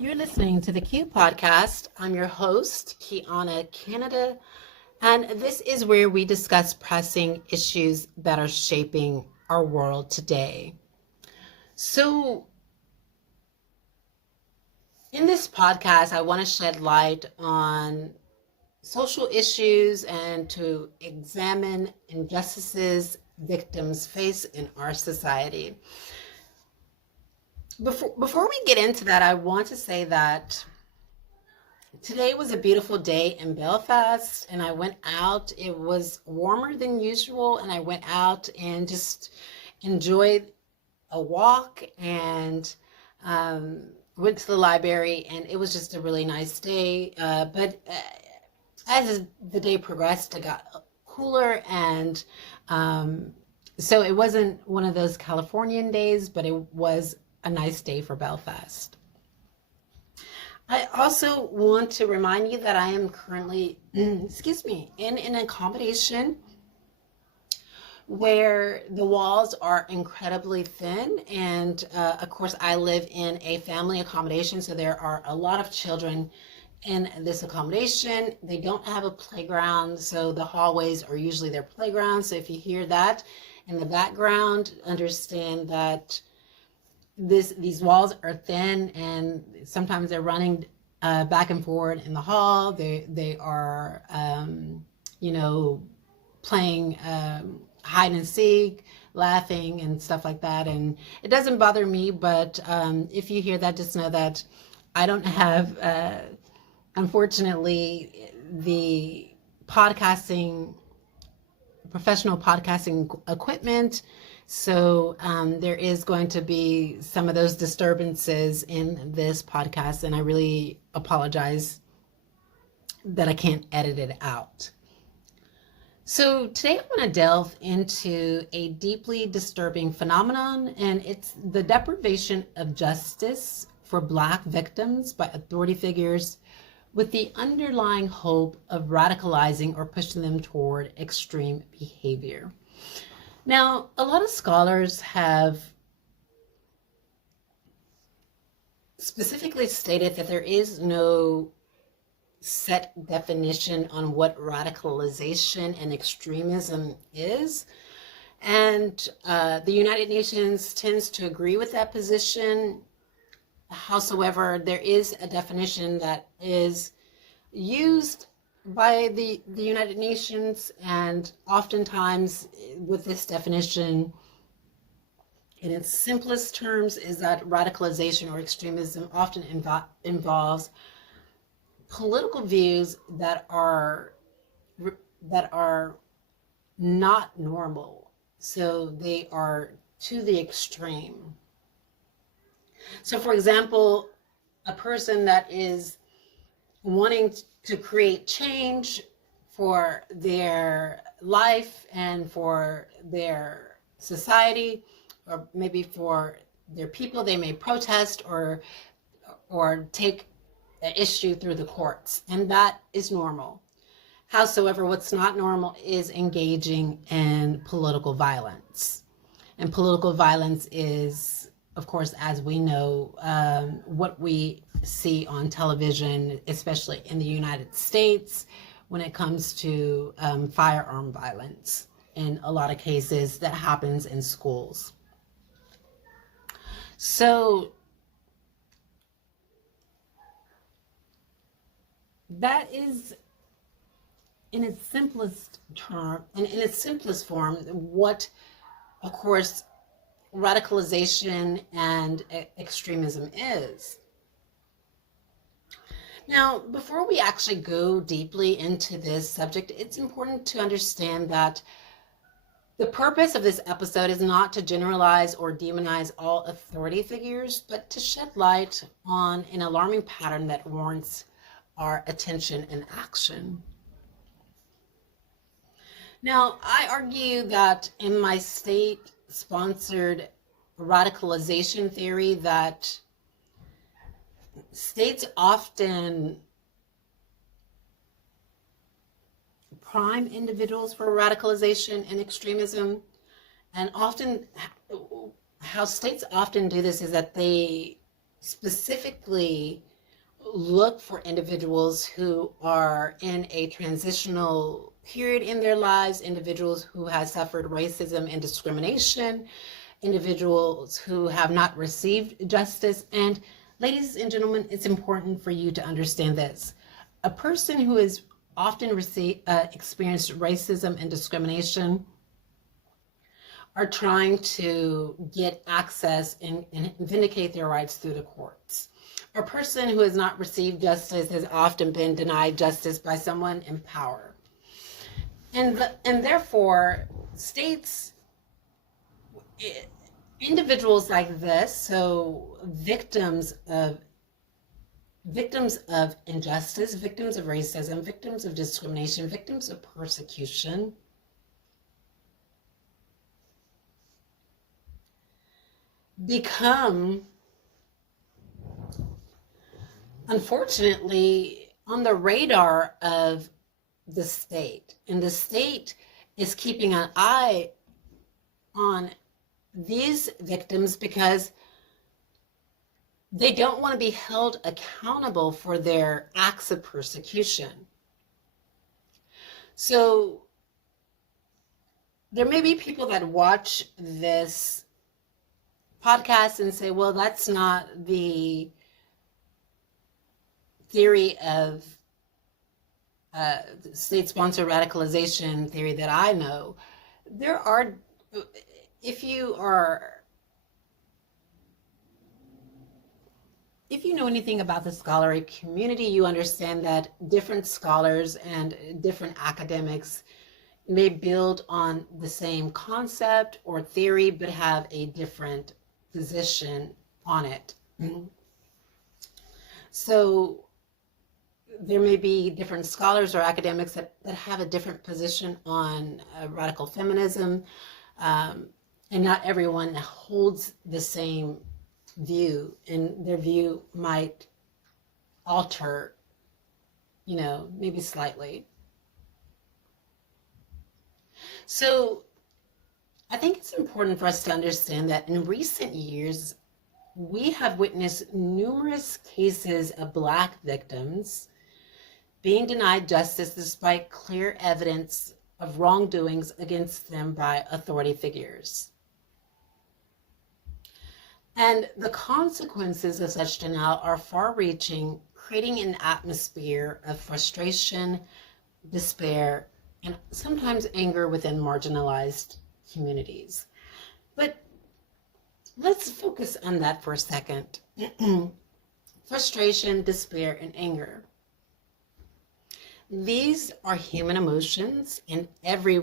You're listening to the Cque Podcast. I'm your host, Kiana Canada, and this is where we discuss pressing issues that are shaping our world today. So, in this podcast, I want to shed light on social issues and to examine injustices victims face in our society. Before we get into that, I want to say that today was a beautiful day in Belfast, and I went out. It was warmer than usual, and I went out and just enjoyed a walk and went to the library, and it was just a really nice day. But as the day progressed, it got cooler, and so it wasn't one of those Californian days, but it was a nice day for Belfast. I also want to remind you that I am currently, in an accommodation where the walls are incredibly thin. And of course, I live in a family accommodation, so there are a lot of children in this accommodation. They don't have a playground, so the hallways are usually their playground. So if you hear that in the background, understand that these walls are thin, and sometimes they're running back and forward in the hall. They are playing hide and seek, laughing and stuff like that. And it doesn't bother me, but if you hear that, just know that I don't have unfortunately the professional podcasting equipment. So there is going to be some of those disturbances in this podcast, and I really apologize that I can't edit it out. So today I want to delve into a deeply disturbing phenomenon, and it's the deprivation of justice for Black victims by authority figures with the underlying hope of radicalizing or pushing them toward extreme behavior. Now, a lot of scholars have specifically stated that there is no set definition on what radicalization and extremism is. And the United Nations tends to agree with that position. Howsoever, there is a definition that is used by the United Nations, and oftentimes with this definition, in its simplest terms, is that radicalization or extremism often involves political views that are not normal. So they are to the extreme. So for example, a person that is wanting to create change for their life and for their society, or maybe for their people, they may protest or take an issue through the courts, and that is normal. Howsoever, what's not normal is engaging in political violence. And political violence is, of course, as we know, what we see on television, especially in the United States, when it comes to firearm violence. In a lot of cases, that happens in schools. So that is, in its simplest term, and in its simplest form, what, of course, radicalization and extremism is. Now, before we actually go deeply into this subject, it's important to understand that the purpose of this episode is not to generalize or demonize all authority figures, but to shed light on an alarming pattern that warrants our attention and action. Now, I argue that in my state-sponsored radicalization theory that states often prime individuals for radicalization and extremism, and often how states often do this is that they specifically look for individuals who are in a transitional period in their lives, individuals who have suffered racism and discrimination, individuals who have not received justice. And ladies and gentlemen, it's important for you to understand this. A person who has often experienced racism and discrimination are trying to get access and vindicate their rights through the courts. A person who has not received justice has often been denied justice by someone in power. And therefore, individuals like this, so victims of injustice, victims of racism, victims of discrimination, victims of persecution, become, unfortunately, on the radar of the state. And the state is keeping an eye on these victims because they don't want to be held accountable for their acts of persecution. So there may be people that watch this podcast and say, well, that's not the theory of state-sponsored radicalization theory that I know. There are, if you know anything about the scholarly community, you understand that different scholars and different academics may build on the same concept or theory, but have a different position on it. So there may be different scholars or academics that have a different position on radical feminism, and not everyone holds the same view, and their view might alter, maybe slightly. So I think it's important for us to understand that in recent years, we have witnessed numerous cases of Black victims being denied justice despite clear evidence of wrongdoings against them by authority figures. And the consequences of such denial are far-reaching, creating an atmosphere of frustration, despair, and sometimes anger within marginalized communities. But let's focus on that for a second. Frustration, despair, and anger. These are human emotions, and every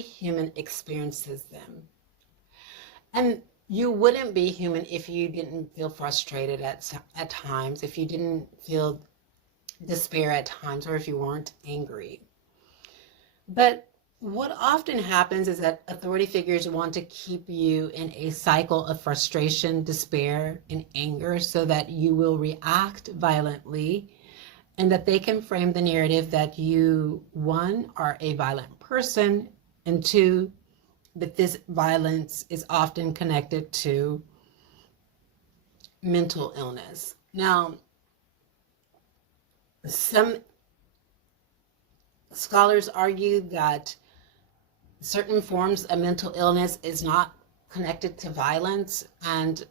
human experiences them. And you wouldn't be human if you didn't feel frustrated at times, if you didn't feel despair at times, or if you weren't angry. But what often happens is that authority figures want to keep you in a cycle of frustration, despair, and anger so that you will react violently, and that they can frame the narrative that you, one, are a violent person, and two, that this violence is often connected to mental illness. Now, some scholars argue that certain forms of mental illness is not connected to violence, and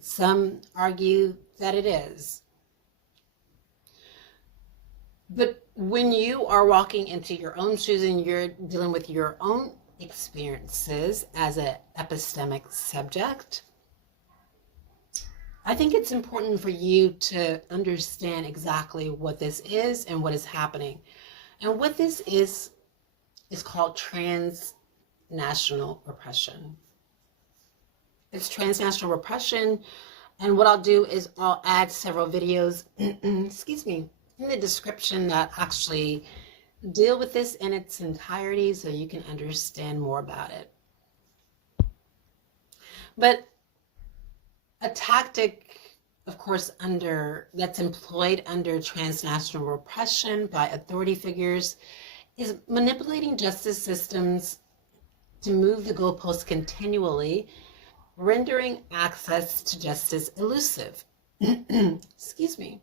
some argue that it is. But when you are walking into your own shoes and you're dealing with your own experiences as an epistemic subject, I think it's important for you to understand exactly what this is and what is happening. And what this is called transnational repression. It's transnational repression, and what I'll do is I'll add several videos, excuse me, in the description that actually deal with this in its entirety so you can understand more about it. But a tactic, of course, that's employed under transnational repression by authority figures is manipulating justice systems to move the goalposts continually, rendering access to justice elusive. Excuse me.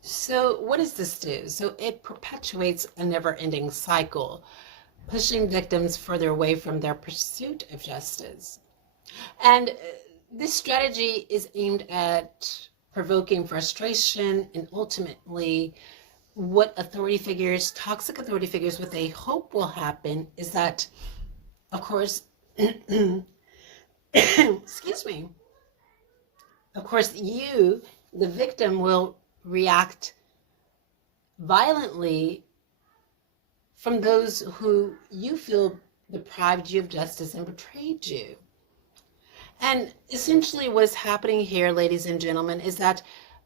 So what does this do? So it perpetuates a never-ending cycle, pushing victims further away from their pursuit of justice. And this strategy is aimed at provoking frustration, and ultimately what authority figures, toxic authority figures, what they hope will happen is that, of course, excuse me, of course, you, the victim, will react violently from those who you feel deprived you of justice and betrayed you. And essentially what is happening here, ladies and gentlemen, is that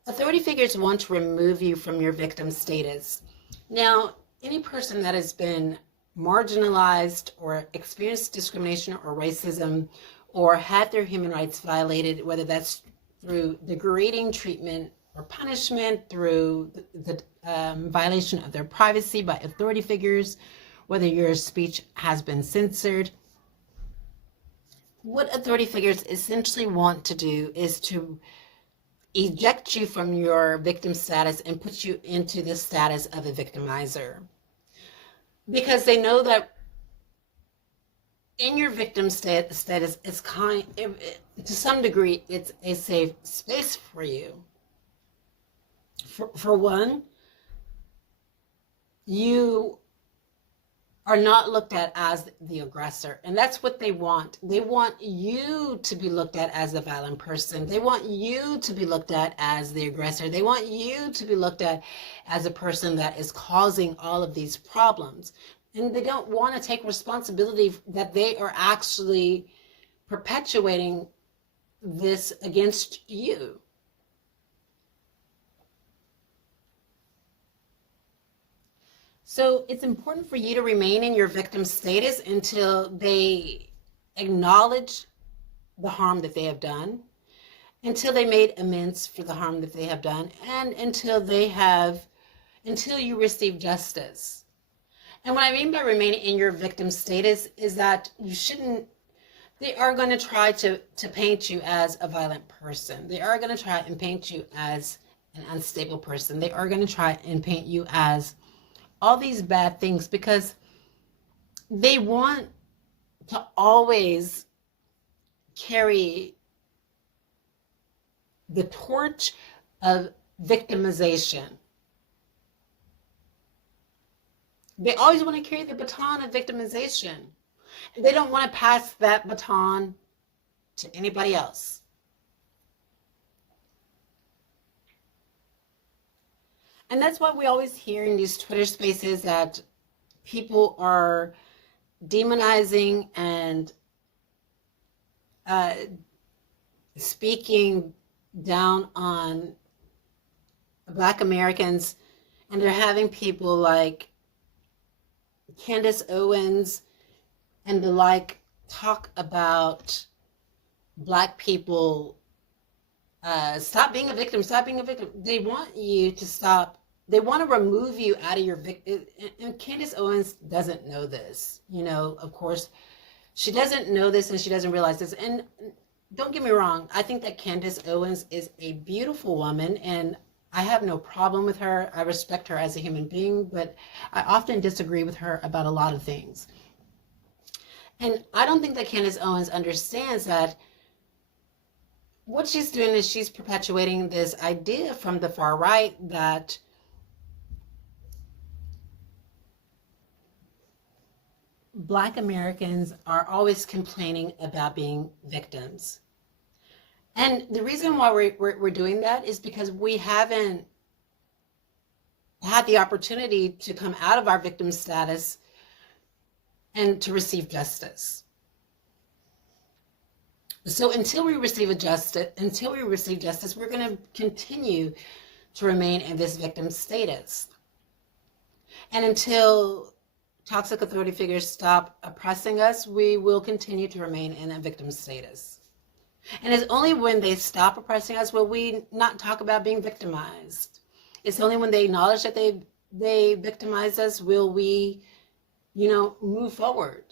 authority figures want to remove you from your victim status. Now, any person that has been marginalized or experienced discrimination or racism or had their human rights violated, whether that's through degrading treatment or punishment, through the violation of their privacy by authority figures, whether your speech has been censored, what authority figures essentially want to do is to eject you from your victim status and put you into the status of a victimizer. Because they know that in your victim status, it's to some degree, it's a safe space for you. For one, you are not looked at as the aggressor. And that's what they want. They want you to be looked at as the violent person. They want you to be looked at as the aggressor. They want you to be looked at as a person that is causing all of these problems. And they don't want to take responsibility that they are actually perpetuating this against you. So it's important for you to remain in your victim status until they acknowledge the harm that they have done, until they made amends for the harm that they have done, and until you receive justice. And what I mean by remaining in your victim status is that they are going to try to paint you as a violent person. They are going to try and paint you as an unstable person. They are going to try and paint you as all these bad things because they want to always carry the torch of victimization. They always want to carry the baton of victimization. And they don't want to pass that baton to anybody else. And that's why we always hear in these Twitter spaces that people are demonizing and speaking down on Black Americans, and they're having people like Candace Owens and the like talk about Black people. Stop being a victim. Stop being a victim. They want you to stop. They want to remove you out of your victim. And Candace Owens doesn't know this. Of course, she doesn't know this and she doesn't realize this. And don't get me wrong. I think that Candace Owens is a beautiful woman and I have no problem with her. I respect her as a human being, but I often disagree with her about a lot of things. And I don't think that Candace Owens understands that what she's doing is she's perpetuating this idea from the far right that Black Americans are always complaining about being victims. And the reason why we're doing that is because we haven't had the opportunity to come out of our victim status and to receive justice. So until we receive justice, we're going to continue to remain in this victim status. And until toxic authority figures stop oppressing us, we will continue to remain in a victim status. And it's only when they stop oppressing us will we not talk about being victimized. It's only when they acknowledge that they victimize us will we, move forward.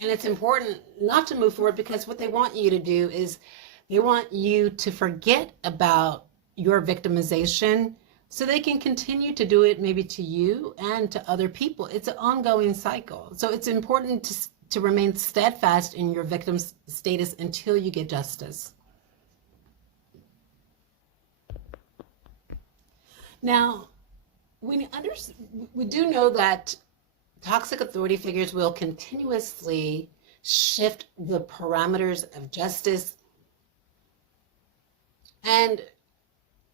And it's important not to move forward because what they want you to do is They want you to forget about your victimization so they can continue to do it maybe to you and to other people. It's an ongoing cycle. So it's important to remain steadfast in your victim status until you get justice. Now, we do know that toxic authority figures will continuously shift the parameters of justice. And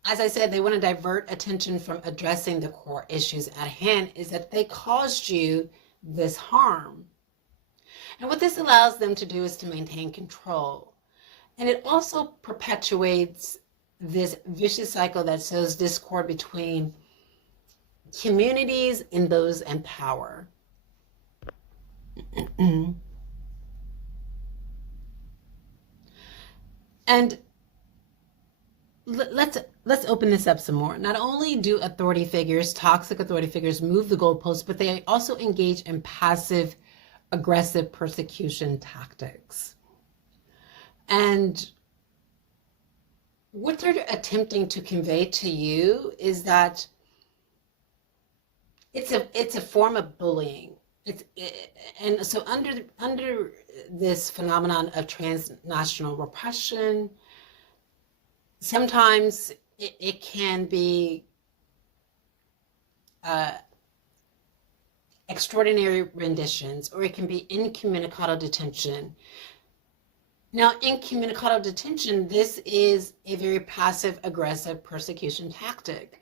as I said, they want to divert attention from addressing the core issues at hand, is that they caused you this harm. And what this allows them to do is to maintain control. And it also perpetuates this vicious cycle that sows discord between communities and those in power. And let's open this up some more. Not only do authority figures, toxic authority figures, move the goalposts, but they also engage in passive aggressive persecution tactics. And what they're attempting to convey to you is that it's a form of bullying. And so under this phenomenon of transnational repression, sometimes it can be extraordinary renditions, or it can be incommunicado detention. Now, incommunicado detention, this is a very passive aggressive persecution tactic,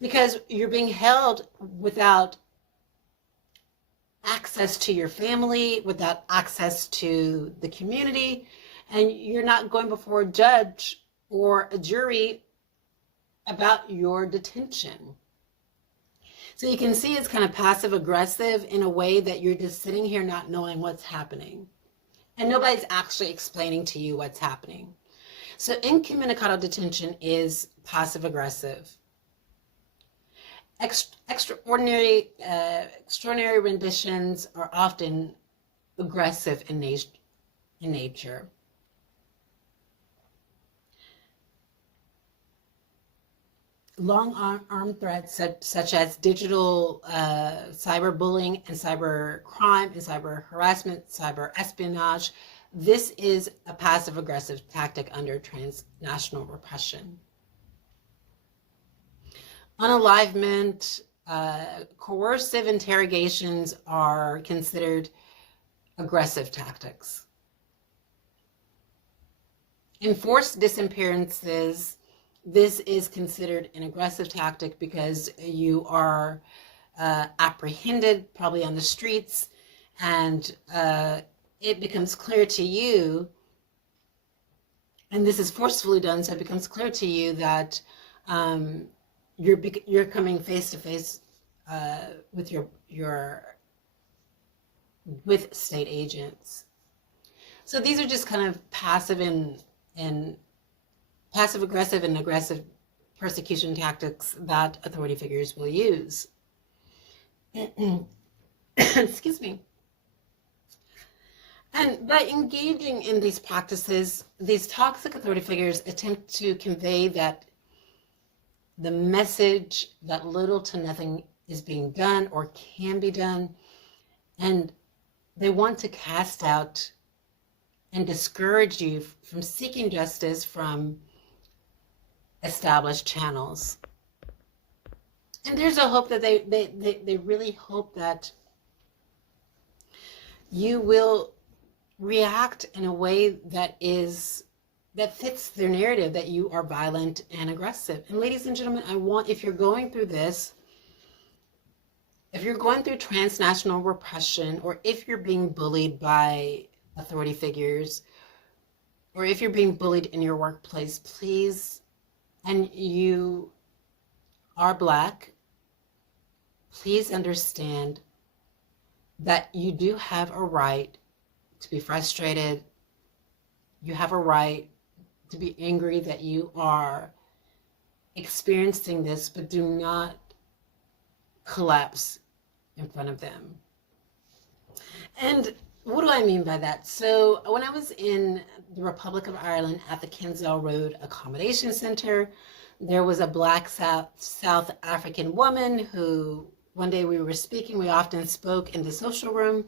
because you're being held without access to your family, without access to the community, and you're not going before a judge or a jury about your detention. So you can see it's kind of passive aggressive in a way that you're just sitting here not knowing what's happening. And nobody's actually explaining to you what's happening. So incommunicado detention is passive aggressive. Extraordinary renditions are often aggressive in nature. Long arm threats such as digital cyberbullying and cyber crime and cyber harassment, cyber espionage. This is a passive aggressive tactic under transnational repression. Unalivement, coercive interrogations are considered aggressive tactics. Enforced disappearances, this is considered an aggressive tactic because you are apprehended probably on the streets, and it becomes clear to you, and this is forcefully done, so it becomes clear to you that you're coming face to face with state agents. So these are just kind of passive and passive aggressive and aggressive persecution tactics that authority figures will use. Excuse me. And by engaging in these practices, these toxic authority figures attempt to convey that the message that little to nothing is being done or can be done, and they want to cast out and discourage you from seeking justice from established channels. And there's a hope that they really hope that you will react in a way that fits their narrative that you are violent and aggressive. And ladies and gentlemen, if you're going through this, if you're going through transnational repression, or if you're being bullied by authority figures, or if you're being bullied in your workplace, please, and you are Black, please understand that you do have a right to be frustrated. You have a right to be angry that you are experiencing this, but do not collapse in front of them. And what do I mean by that? So when I was in the Republic of Ireland at the Kinsale Road Accommodation Center, there was a Black South African woman who one day we were speaking. We often spoke in the social room.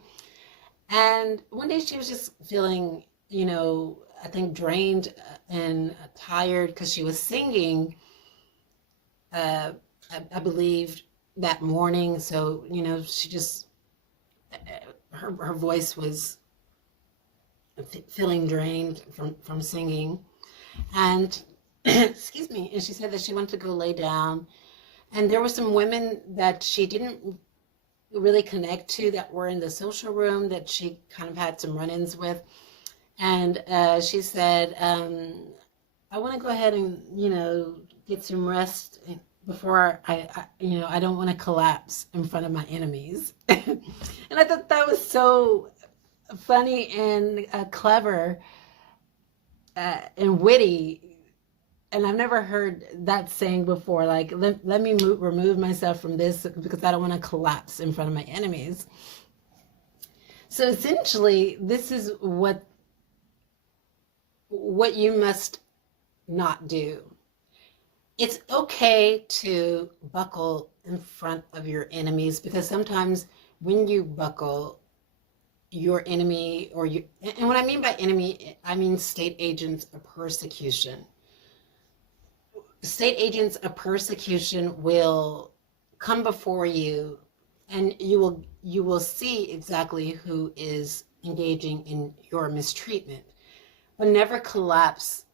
And one day she was just feeling, I think drained and tired because she was singing, I believe, that morning. So, she just, her voice was feeling drained from singing. And, excuse me, and she said that she wanted to go lay down. And there were some women that she didn't really connect to that were in the social room that she kind of had some run-ins with. And she said, I want to go ahead and, get some rest before I don't want to collapse in front of my enemies. And I thought that was so funny and clever and witty. And I've never heard that saying before, like, let me remove myself from this because I don't want to collapse in front of my enemies. So essentially, this is what you must not do. It's okay to buckle in front of your enemies, because sometimes when you buckle, your enemy, and what I mean by enemy, I mean state agents of persecution. State agents of persecution will come before you, and you will see exactly who is engaging in your mistreatment, but never collapse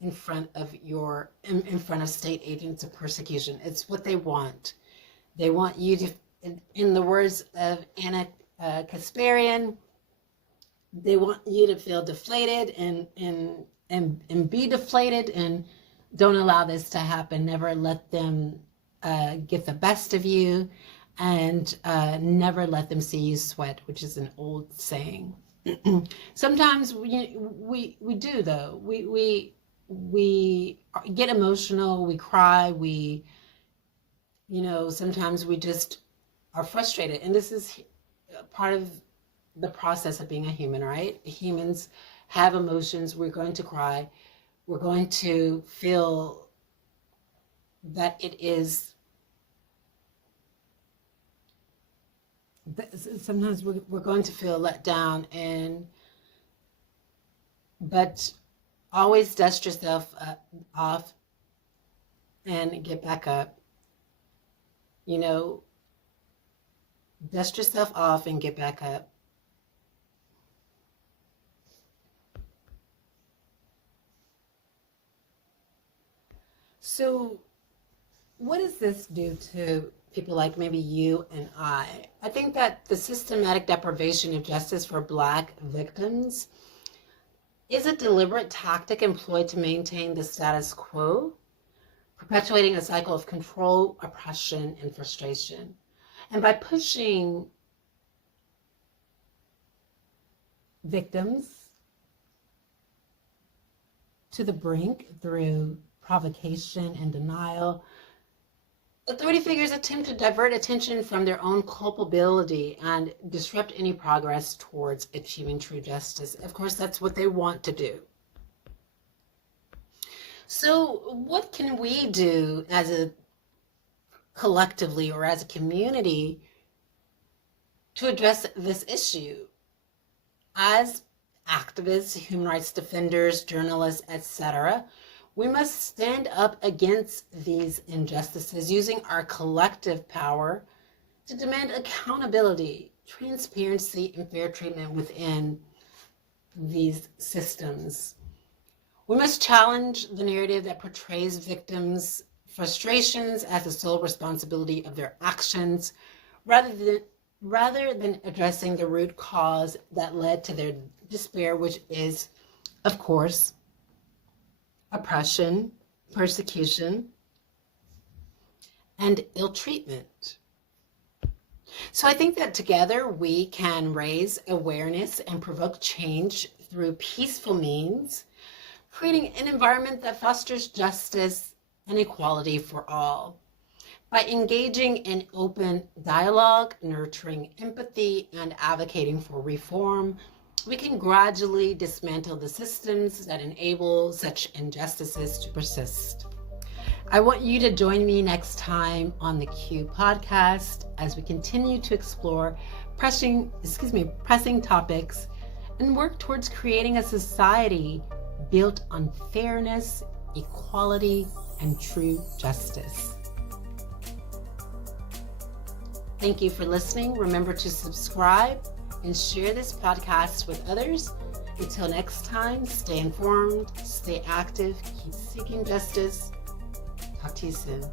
in front of state agents of persecution. It's what they want. They want you to, in the words of Anna Kasparian, they want you to feel deflated and be deflated, and don't allow this to happen. Never let them get the best of you, and never let them see you sweat, which is an old saying. Sometimes we do, though. We get emotional, we cry, sometimes we just are frustrated. And this is part of the process of being a human, right? Humans have emotions. We're going to cry. We're going to feel that it is, sometimes we're going to feel let down, but always dust yourself off and get back up. Dust yourself off and get back up. So what does this do to people like maybe you and I? I think that the systematic deprivation of justice for Black victims is a deliberate tactic employed to maintain the status quo, perpetuating a cycle of control, oppression, and frustration. And by pushing victims to the brink through provocation and denial, authority figures attempt to divert attention from their own culpability and disrupt any progress towards achieving true justice. Of course, that's what they want to do. So what can we do as a collectively or as a community to address this issue? As activists, human rights defenders, journalists, etc., we must stand up against these injustices using our collective power to demand accountability, transparency, and fair treatment within these systems. We must challenge the narrative that portrays victims' frustrations as the sole responsibility of their actions, rather than addressing the root cause that led to their despair, which is, of course, oppression, persecution, and ill treatment. So I think that together we can raise awareness and provoke change through peaceful means, creating an environment that fosters justice and equality for all. By engaging in open dialogue, nurturing empathy, and advocating for reform, we can gradually dismantle the systems that enable such injustices to persist. I want you to join me next time on the Cque Podcast as we continue to explore pressing topics and work towards creating a society built on fairness, equality, and true justice. Thank you for listening. Remember to subscribe and share this podcast with others. Until next time, stay informed, stay active, keep seeking justice. Talk to you soon.